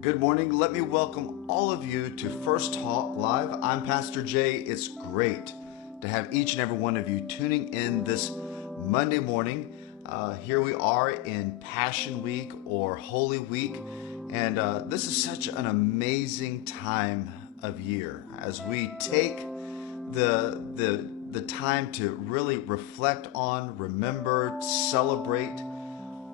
Good morning. Let me welcome all of you to First Talk Live. I'm Pastor J. It's great to have each and every one of you tuning in this Monday morning. Here we are in Passion Week or Holy Week, and this is such an amazing time of year as we take the time to really reflect on, remember, celebrate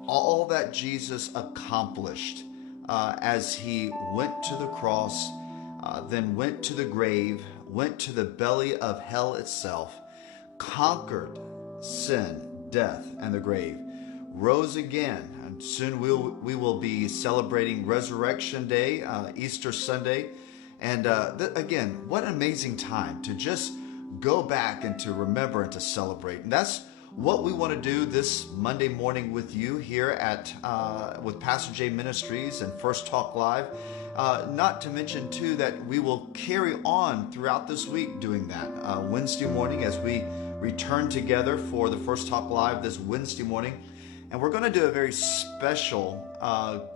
all that Jesus accomplished as he went to the cross, then went to the grave, went to the belly of hell itself, conquered sin, death, and the grave, rose again. And soon we will be celebrating Resurrection Day, Easter Sunday. And again, what an amazing time to just go back and to remember and to celebrate. And that's what we want to do this Monday morning with you here at with Pastor J Ministries and First Talk Live. Not to mention too that we will carry on throughout this week doing that. Wednesday morning as we return together for the First Talk Live this Wednesday morning. And we're going to do a very special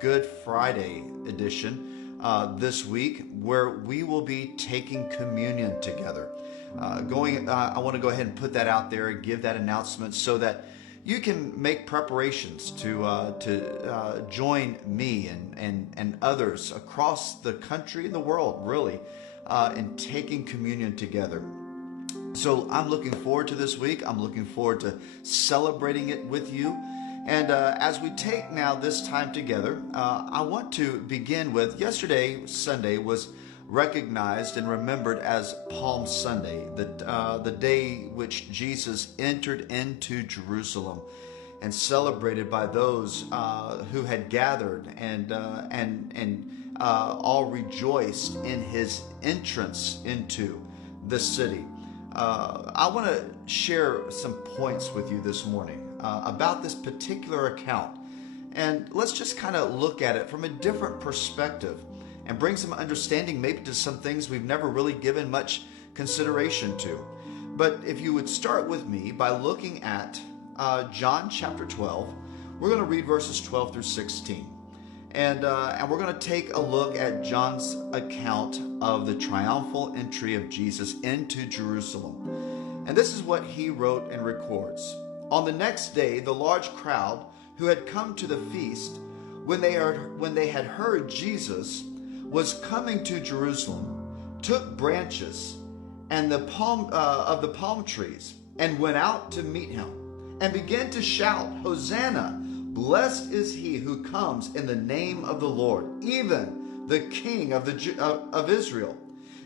Good Friday edition this week where we will be taking communion together. I want to go ahead and put that out there and give that announcement so that you can make preparations to join me and others across the country and the world, really, in taking communion together. So I'm looking forward to this week. I'm looking forward to celebrating it with you. And as we take now this time together, I want to begin with yesterday, Sunday, was recognized and remembered as Palm Sunday, the day which Jesus entered into Jerusalem and celebrated by those who had gathered and all rejoiced in his entrance into the city. I want to share some points with you this morning about this particular account, and let's just kind of look at it from a different perspective and bring some understanding maybe to some things we've never really given much consideration to. But if you would start with me by looking at John chapter 12, we're going to read verses 12 through 16. And we're going to take a look at John's account of the triumphal entry of Jesus into Jerusalem. And this is what he wrote and records. On the next day, the large crowd who had come to the feast, when they had heard Jesus was coming to Jerusalem, took branches and the palm trees and went out to meet him and began to shout, "Hosanna! Blessed is he who comes in the name of the Lord, even the King of Israel."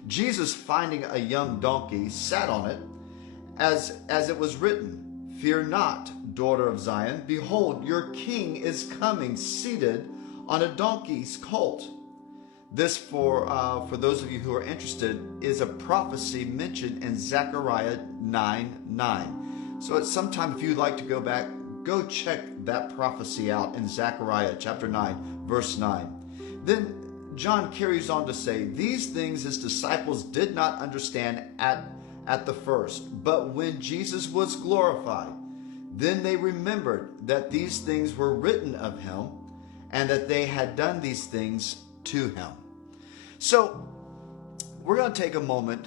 Jesus, finding a young donkey, sat on it, as it was written, "Fear not, daughter of Zion. Behold, your king is coming, seated on a donkey's colt." This, for those of you who are interested, is a prophecy mentioned in Zechariah 9:9. So at some time, if you'd like to go back, go check that prophecy out in Zechariah chapter 9, verse 9. Then John carries on to say, "These things his disciples did not understand at the first, but when Jesus was glorified, then they remembered that these things were written of him, and that they had done these things to him." So we're going to take a moment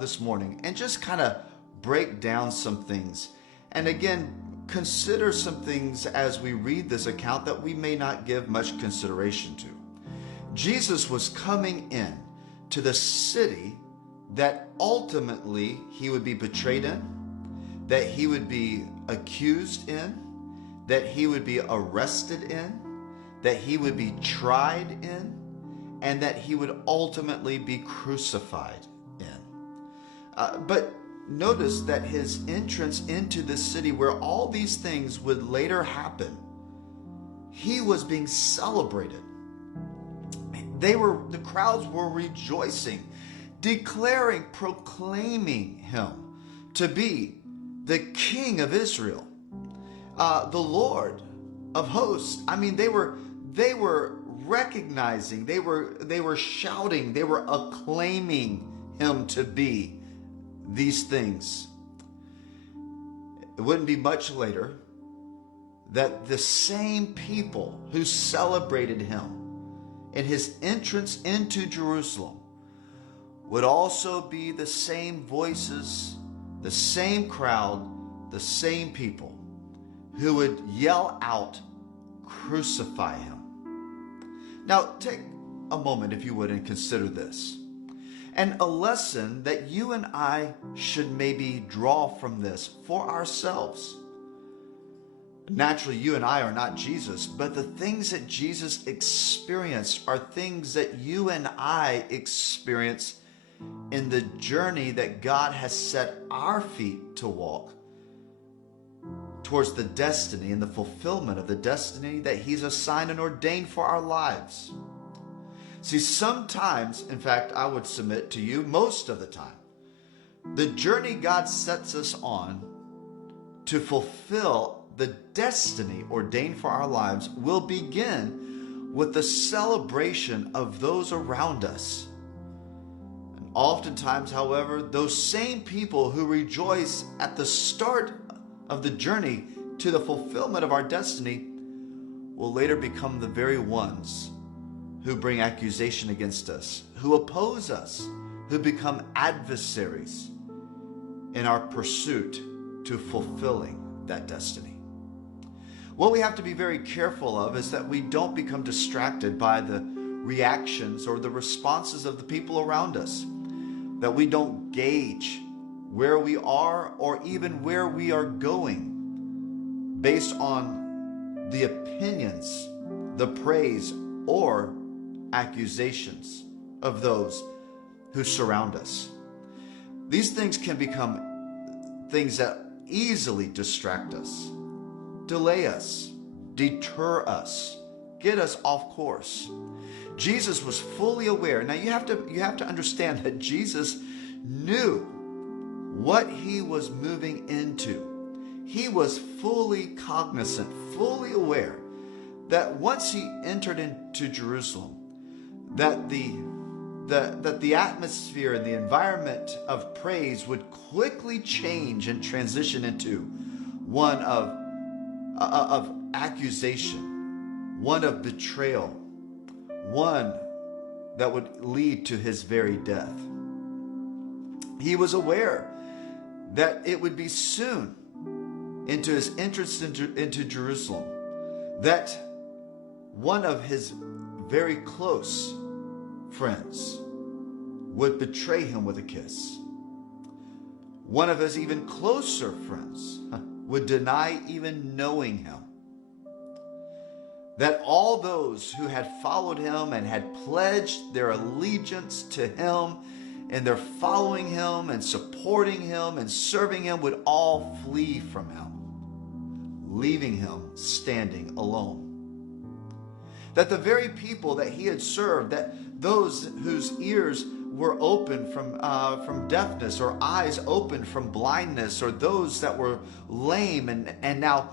this morning and just kind of break down some things. And again, consider some things as we read this account that we may not give much consideration to. Jesus was coming in to the city that ultimately he would be betrayed in, that he would be accused in, that he would be arrested in, that he would be tried in, and that he would ultimately be crucified in. But notice that his entrance into this city where all these things would later happen, he was being celebrated. The crowds were rejoicing, declaring, proclaiming him to be the King of Israel, the Lord of hosts. I mean, they were recognizing, they were shouting, they were acclaiming him to be these things. It wouldn't be much later that the same people who celebrated him in his entrance into Jerusalem would also be the same voices, the same crowd, the same people who would yell out, "Crucify him." Now, take a moment, if you would, and consider this. And a lesson that you and I should maybe draw from this for ourselves. Naturally, you and I are not Jesus, but the things that Jesus experienced are things that you and I experience in the journey that God has set our feet to walk towards the destiny and the fulfillment of the destiny that he's assigned and ordained for our lives. See, sometimes, in fact, I would submit to you, most of the time, the journey God sets us on to fulfill the destiny ordained for our lives will begin with the celebration of those around us. And oftentimes, however, those same people who rejoice at the start of the journey to the fulfillment of our destiny will later become the very ones who bring accusation against us, who oppose us, who become adversaries in our pursuit to fulfilling that destiny. What we have to be very careful of is that we don't become distracted by the reactions or the responses of the people around us, that we don't gauge where we are or even where we are going based on the opinions, the praise, or accusations of those who surround us. These things can become things that easily distract us, delay us, deter us, get us off course. Jesus was fully aware. Now you have to understand that Jesus knew what he was moving into. He was fully cognizant, fully aware that once he entered into Jerusalem, that the atmosphere and the environment of praise would quickly change and transition into one of accusation, one of betrayal, one that would lead to his very death. He was aware that it would be soon into his entrance into Jerusalem that one of his very close friends would betray him with a kiss. One of his even closer friends would deny even knowing him. That all those who had followed him and had pledged their allegiance to him and they're following him and supporting him and serving him would all flee from him, leaving him standing alone. That the very people that he had served, that those whose ears were open from deafness, or eyes open from blindness, or those that were lame and now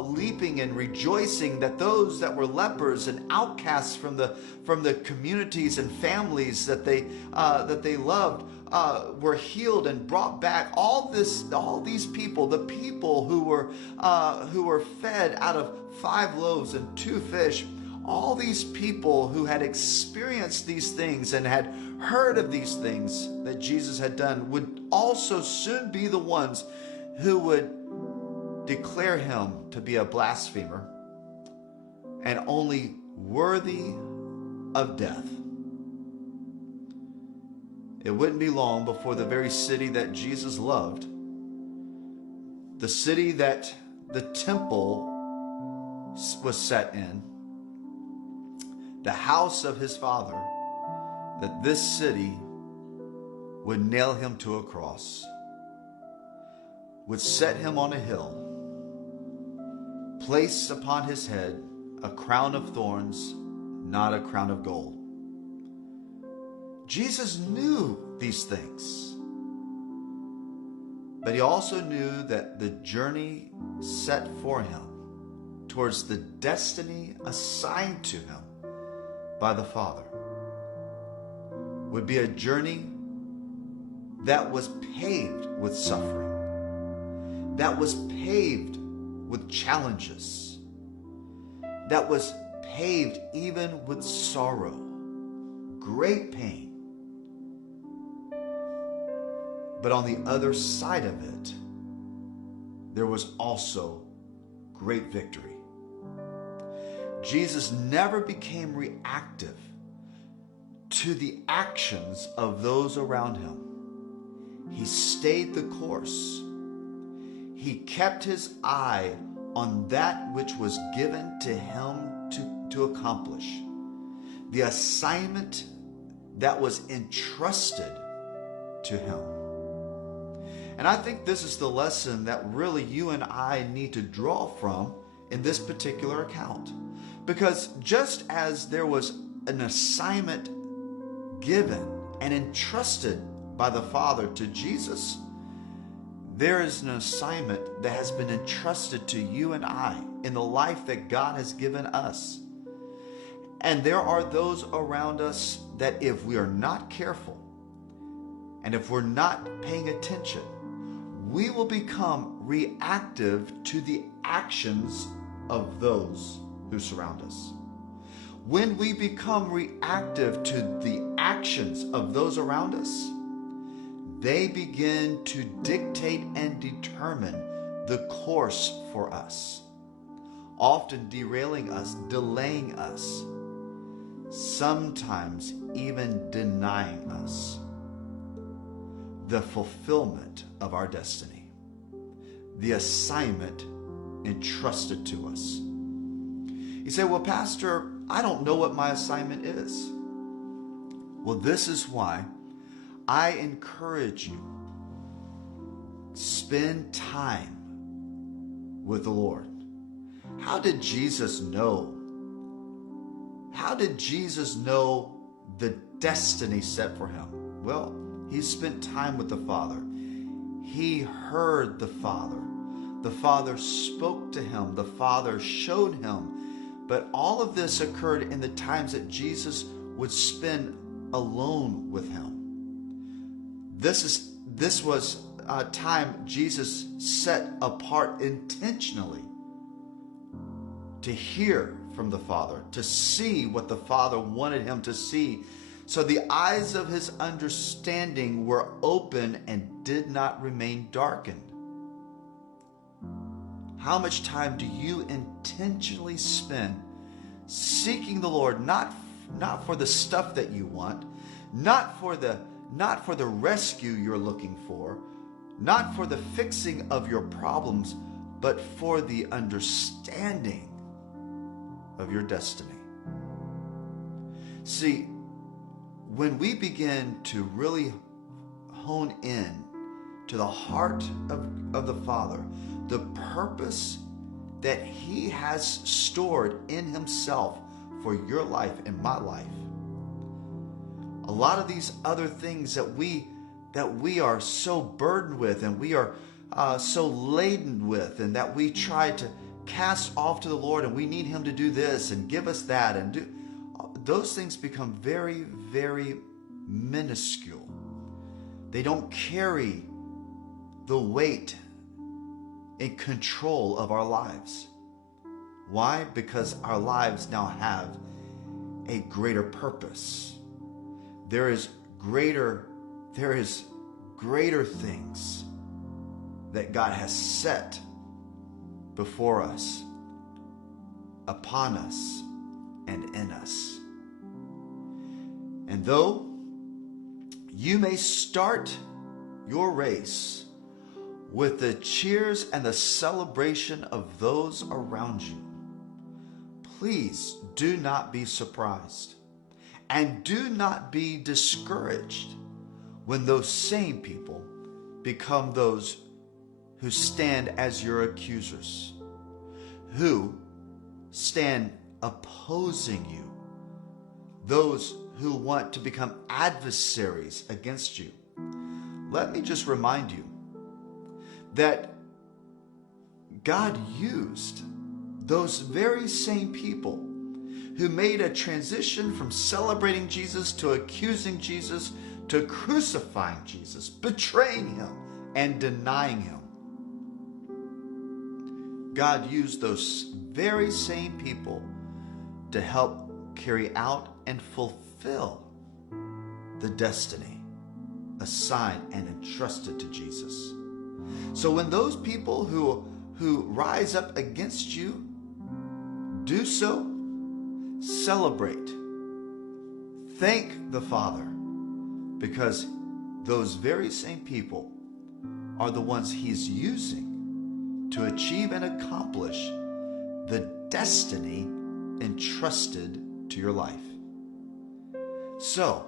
leaping and rejoicing, that those that were lepers and outcasts from the communities and families that they loved were healed and brought back. All these people, the people who were fed out of 5 loaves and 2 fish. All these people who had experienced these things and had heard of these things that Jesus had done would also soon be the ones who would declare him to be a blasphemer and only worthy of death. It wouldn't be long before the very city that Jesus loved, the city that the temple was set in, the house of his father, that this city would nail him to a cross, would set him on a hill, place upon his head a crown of thorns, not a crown of gold. Jesus knew these things, but he also knew that the journey set for him towards the destiny assigned to him by the Father would be a journey that was paved with suffering, that was paved with challenges, that was paved even with sorrow, great pain. But on the other side of it, there was also great victory. Jesus never became reactive to the actions of those around him. He stayed the course. He kept his eye on that which was given to him to accomplish, the assignment that was entrusted to him. And I think this is the lesson that really you and I need to draw from in this particular account. Because just as there was an assignment given and entrusted by the Father to Jesus, there is an assignment that has been entrusted to you and I in the life that God has given us. And there are those around us that if we are not careful and if we're not paying attention, we will become reactive to the actions of those who surround us. When we become reactive to the actions of those around us, they begin to dictate and determine the course for us, often derailing us, delaying us, sometimes even denying us the fulfillment of our destiny, the assignment entrusted to us. You say, well, Pastor, I don't know what my assignment is. Well, this is why I encourage you, spend time with the Lord. How did Jesus know? How did Jesus know the destiny set for him? Well, he spent time with the Father. He heard the Father. The Father spoke to him. The Father showed him. But all of this occurred in the times that Jesus would spend alone with him. This was a time Jesus set apart intentionally to hear from the Father, to see what the Father wanted him to see. So the eyes of his understanding were open and did not remain darkened. How much time do you intentionally spend seeking the Lord, not for the stuff that you want, not for the rescue you're looking for, not for the fixing of your problems, but for the understanding of your destiny? See, when we begin to really hone in to the heart of the Father, the purpose that he has stored in himself for your life and my life, a lot of these other things that we are so burdened with and we are so laden with, and that we try to cast off to the Lord, and we need him to do this and give us that, and do those things become very, very minuscule. They don't carry the weight and control of our lives. Why? Because our lives now have a greater purpose. There is greater things that God has set before us, upon us, and in us. And though you may start your race with the cheers and the celebration of those around you, please do not be surprised and do not be discouraged when those same people become those who stand as your accusers, who stand opposing you, those who want to become adversaries against you. Let me just remind you that God used those very same people who made a transition from celebrating Jesus to accusing Jesus to crucifying Jesus, betraying him, and denying him. God used those very same people to help carry out and fulfill the destiny assigned and entrusted to Jesus. So when those people who rise up against you do so, celebrate. Thank the Father, because those very same people are the ones He's using to achieve and accomplish the destiny entrusted to your life. So,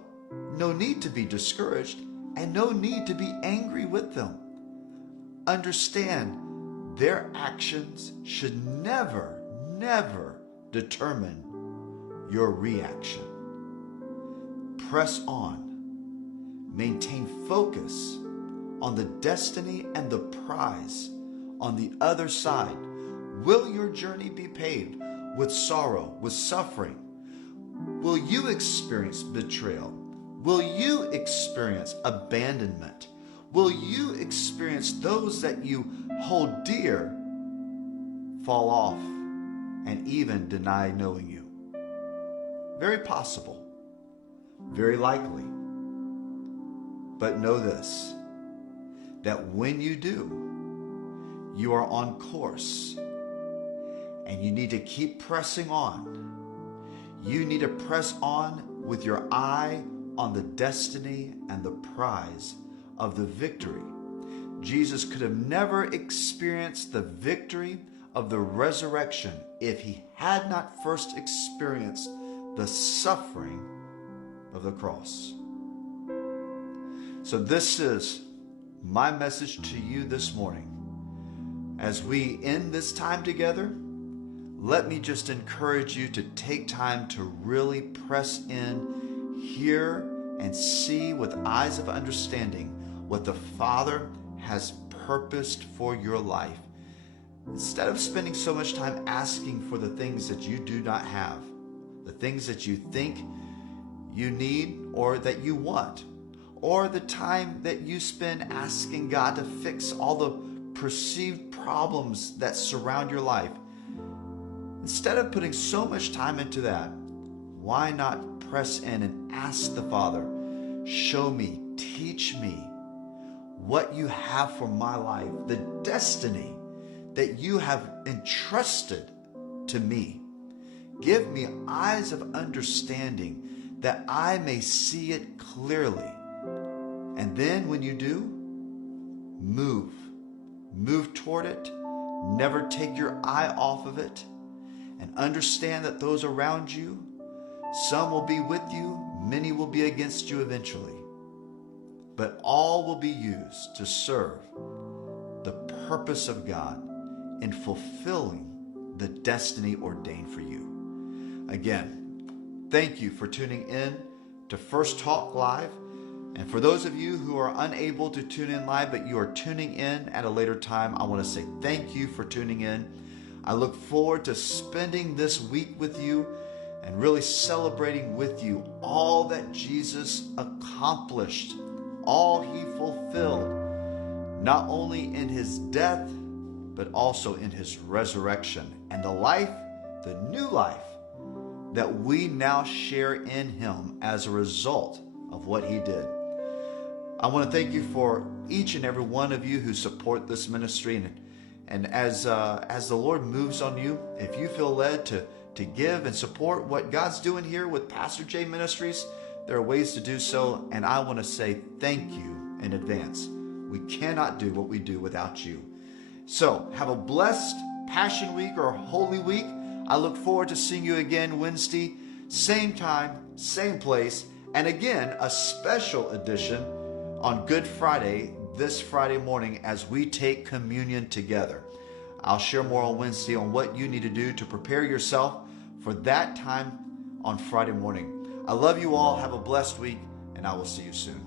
no need to be discouraged and no need to be angry with them. Understand, their actions should never determine your reaction. Press on. Maintain focus on the destiny and the prize on the other side. Will your journey be paved with sorrow, with suffering? Will you experience betrayal? Will you experience abandonment? Will you experience those that you hold dear fall off and even deny knowing you? Very possible, very likely. But know this, that when you do, you are on course and you need to keep pressing on. You need to press on with your eye on the destiny and the prize of the victory. Jesus could have never experienced the victory of the resurrection if He had not first experienced the suffering of the cross. So this is my message to you this morning. As we end this time together, let me just encourage you to take time to really press in, hear, and see with eyes of understanding what the Father has purposed for your life. Instead of spending so much time asking for the things that you do not have, the things that you think you need or that you want, or the time that you spend asking God to fix all the perceived problems that surround your life, instead of putting so much time into that, why not press in and ask the Father, show me, teach me what you have for my life, the destiny that you have entrusted to me. Give me eyes of understanding that I may see it clearly. And then when you do, move toward it. Never take your eye off of it. And understand that those around you, some will be with you, many will be against you eventually. But all will be used to serve the purpose of God in fulfilling the destiny ordained for you. Again, thank you for tuning in to First Talk Live. And for those of you who are unable to tune in live, but you are tuning in at a later time, I want to say thank you for tuning in. I look forward to spending this week with you and really celebrating with you all that Jesus accomplished, all He fulfilled, not only in His death, but also in His resurrection and the life, the new life that we now share in Him as a result of what He did. I want to thank you for each and every one of you who support this ministry. And as the Lord moves on you, if you feel led to give and support what God's doing here with Pastor J Ministries, there are ways to do so. And I want to say thank you in advance. We cannot do what we do without you. So have a blessed Passion Week or Holy Week. I look forward to seeing you again Wednesday, same time, same place. And again, a special edition on Good Friday, this Friday morning, as we take communion together. I'll share more on Wednesday on what you need to do to prepare yourself for that time on Friday morning. I love you all. Have a blessed week, and I will see you soon.